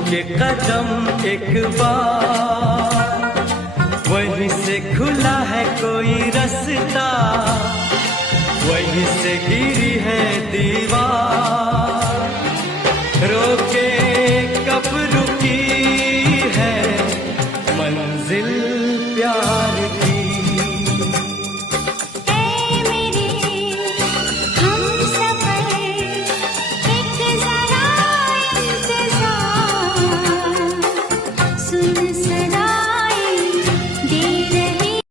के कदम एक बार, वहीं से खुला है कोई रास्ता, वहीं से गिरी है दीवार। रोके कब रुकी है मंजिल प्यार की। सुन सदा